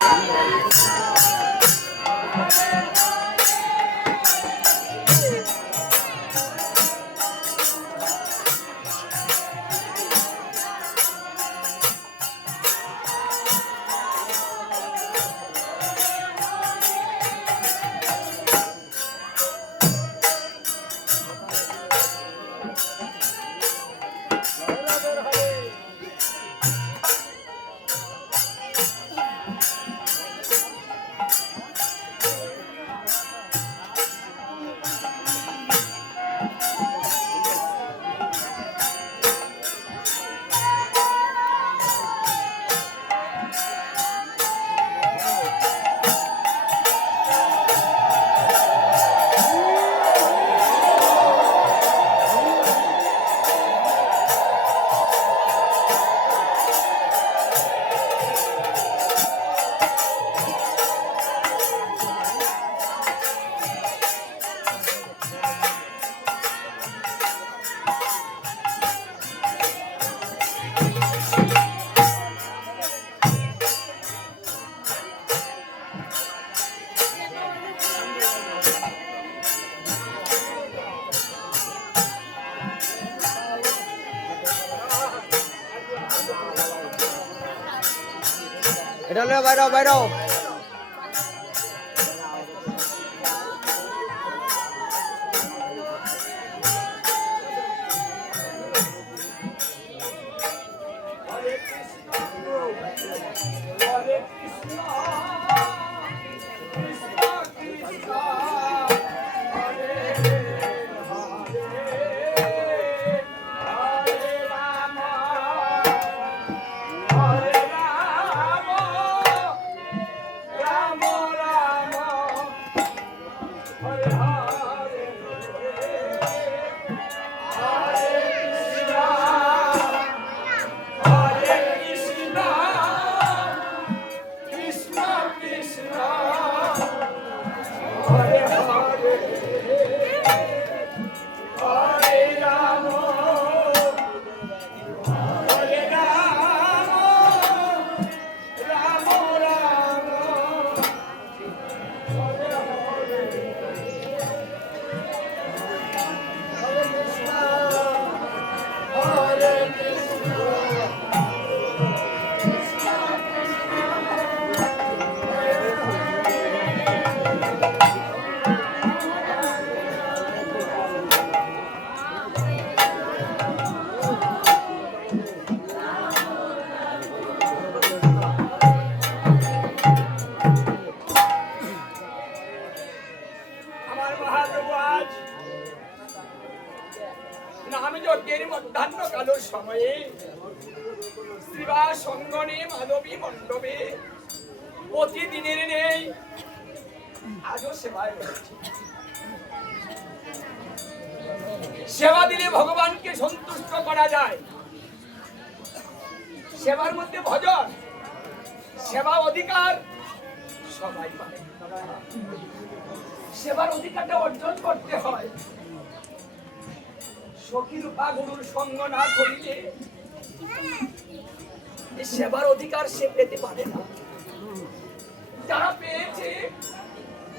Thank you. হলো বাইরাও বাইরাও আমার সেবা দিলে ভগবানকে সন্তুষ্ট করা যায়। সেবার মধ্যে ভজন, সেবা অধিকার সবাই পায়। সেবার অধিকারটা অর্জন করতে হয়। সখী রূপা গুরুর সঙ্গ না করিলে সেবার অধিকার সে পেতে পারে না। যারা পেয়েছে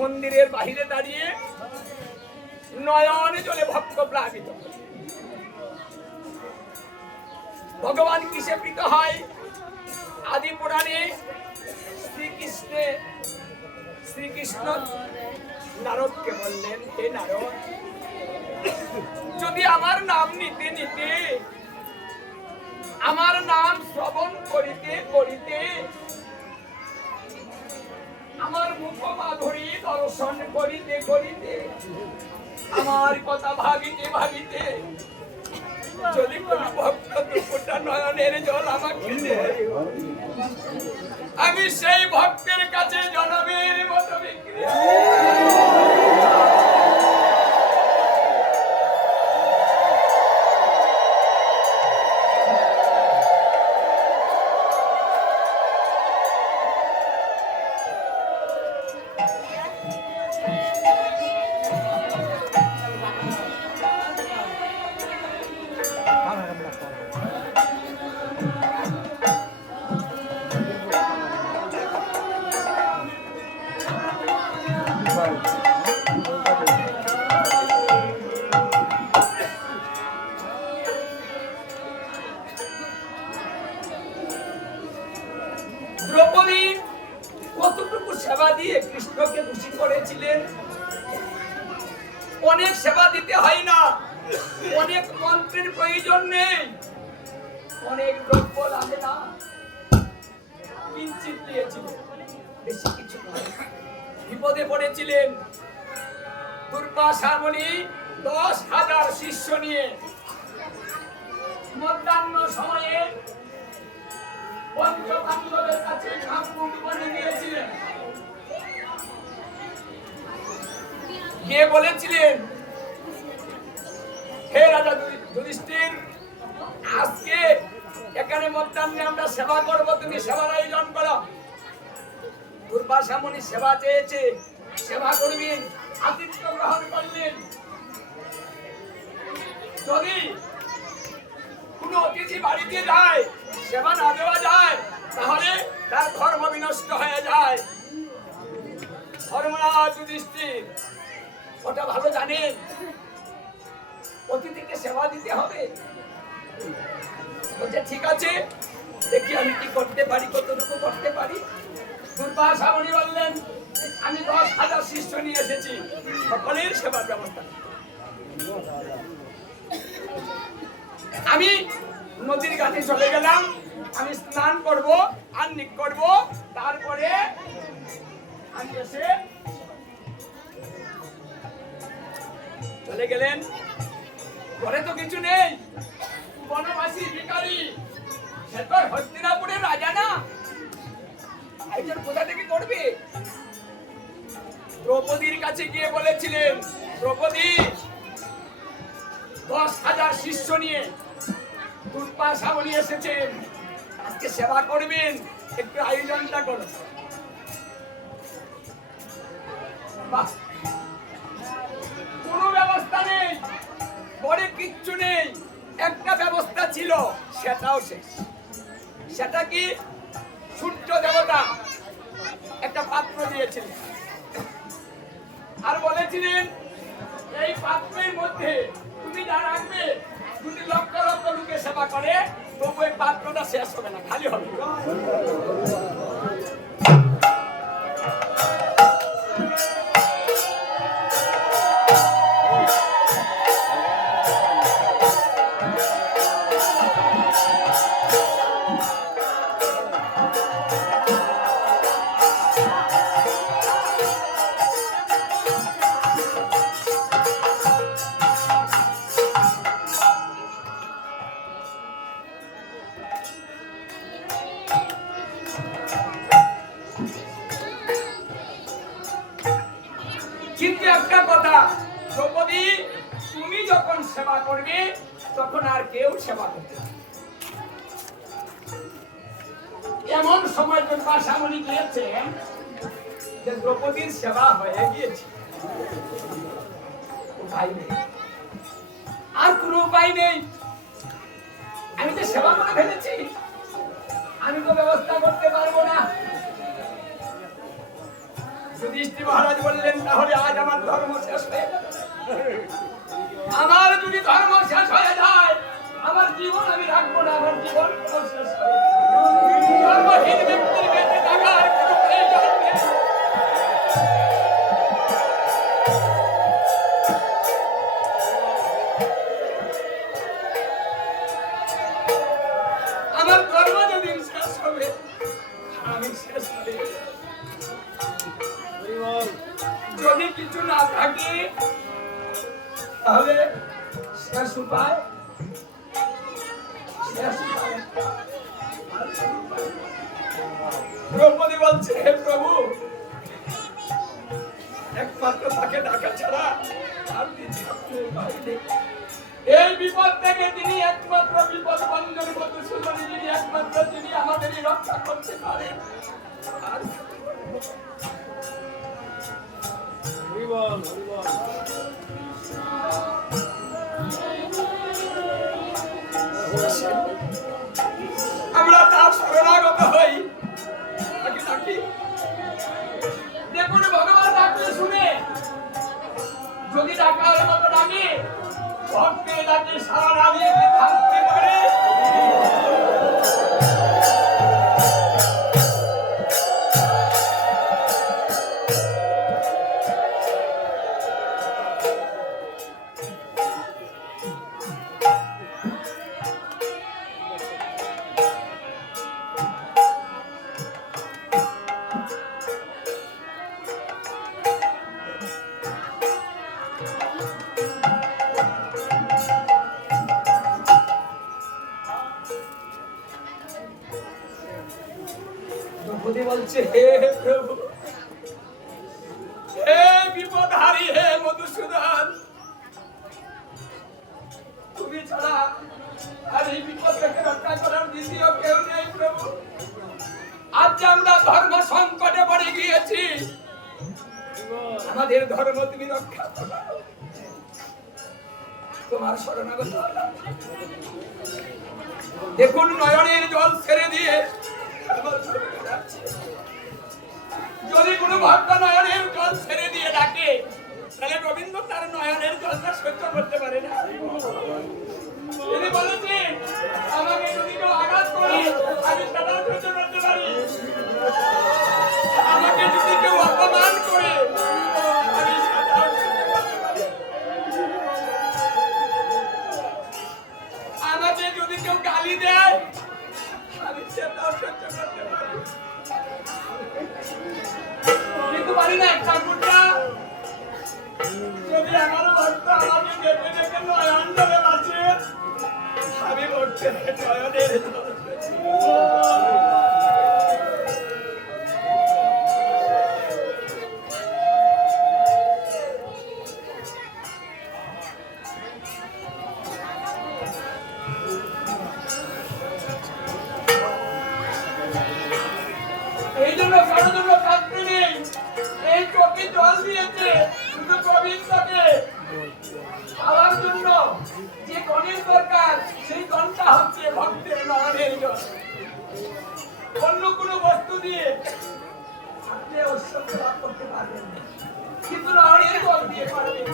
মন্দিরের বাহিরে দাঁড়িয়ে নয়ন জলে ভক্ত প্লাবিত। ভগবান কিসে প্রীত হয়? আদি পুরাণে শ্রী প্রশ্নে শ্রীকৃষ্ণ নারদকে বললেন, হে নারদ, যদি আমার নাম নিতে নিতে আমার নাম শ্রবণ করিতে করিতে আমার মুখ মাধুরী দর্শন করিতে করিতে, আমার কথা ভাবিতে ভাবিতে যদি কোন ভক্ত নয়নের জল আমাকে আমি সেই ভক্তের কাছে জনমের অনেক মন্ত্রের প্রয়োজন নেই। অনেক দ্রব্য লাগে না। কিঞ্চিত দিয়েছিলেন, বেশি কিছু বিপদে পড়েছিলেন। দশ হাজার শিষ্য নিয়ে। মধ্যাহ্ন সময়ে পঞ্চপাণ্ডবের কাছে ঠাকুর বনে গিয়েছিলেন কে বলেছিলেন? হে রাজা যুধি- যুধিষ্ঠির আজকে এখানে মধ্যাহ্নে আমরা সেবা করব, তুমি সেবার আয়োজন করো। দুর্বাসামণি সেবা চেয়েছে, সেবা করবেন, আতিথ্য গ্রহণ করলেন যদি কোন অতিথি বাড়িতে যায়, সেবা না দেওয়া যায়, তাহলে তার ধর্ম বিনষ্ট হয়ে যায়। ধর্মরাজ যুধিষ্ঠির, ওটা ভালো জানেন। অতিথিকে সেবা দিতে হবে। বলছে, ঠিক আছে, দেখি আমি কি করতে পারি, কতটুকু করতে পারি। দুর্বাস সামনি বললেন, আমি দশ হাজার শিষ্য নিয়ে এসেছি, সকলের সেবার ব্যবস্থা। আমি নদীর ঘাটে চলে গেলাম, আমি স্নান করব আন্নিক করব, তারপরে আমি এসে চলে গেলেন। ঘরে তো কিছু নেই। বনবাসী ভিখারি। সে তো হস্তিনাপুরের রাজা না। একজন কোথা থেকে করবে? দ্রৌপদীর কাছে গিয়ে বলেছিলেন, দ্রৌপদী, দশ হাজার শিষ্য নিয়ে দুর্পা সামনি এসেছেন। আজকে সেবা করবেন। একটু আয়োজনটা বাহ! কোনো ব্যবস্থা নেই। পরে কিচ্ছু নেই। একটা ব্যবস্থা ছিল, সেটাও শেষ। সেটা কি? সূর্য দেবতা একটা পাত্র দিয়েছিলেন। আর বলেছিলেন, এই পাত্রের মধ্যে তুমি যা রাখবে যদি লক্ষ লক্ষ লোকে সেবা করে, তবু এই পাত্রটা শেষ হবে না, খালি হবে। সেবা করবে, তখন আর কেউ সেবা করবে এমন সময় দুর্বাসামণি গিয়েছেন যে দ্রৌপদীর সেবা হয়ে গিয়েছে। উপায় নেই। আর কোনো উপায় নেই। আমি তো সেবা করে ফেলেছি। আমি তো ব্যবস্থা করতে পারব না। যুধিষ্ঠির মহারাজ বললেন, তাহলে আজ আমার ধর্ম শেষ হয়ে আমার যদি ধর্ম শেষ হয়ে যায়, আমার জীবন আমি রাখব না, আমার জীবন শেষ হয়ে আমার শেষ আমি শেষ যদি কিছু না থাকে তাহলে শেষ উপায়। দ্রৌপদী বলছে, হে প্রভু, একমাত্র তাকে ডাকা ছাড়া। এই বিপদ থেকে তিনি একমাত্র বিপদ বন্ধন মধুসূদন যিনি একমাত্র তিনি আমাদেরই রক্ষা করতে পারেন। আমরা তার শরণাগত হই। তাকে ডাকি দেখুন, ভগবান ডাকলে শুনে। যদি ডাকার মতো ডাকে ভক্তে ডাকে সারা না দিয়ে আমাদের ধর্ম তুমি রক্ষা করো। তোমার শরণাগত দেখুন নয়নের জল ছেড়ে দিয়ে। যদি কোনো ভক্ত নয়নের জল ছেড়ে দিয়ে ডাকে, তাহলে রবীন্দ্র তার নয়নের জলটা সহ্য করতে পারে না। তিনি বলেছে পারি না ঠাকুরটা যদি ভক্ত আমাকে আমি বলতে নয়নের এই জন্য হচ্ছে ভক্তের নরণের জল। অন্য কোনো বস্তু দিয়ে আপনি ঐশ্বর্য লাভ করতে পারবেন কিন্তু নরণের জল দিয়ে পারবেন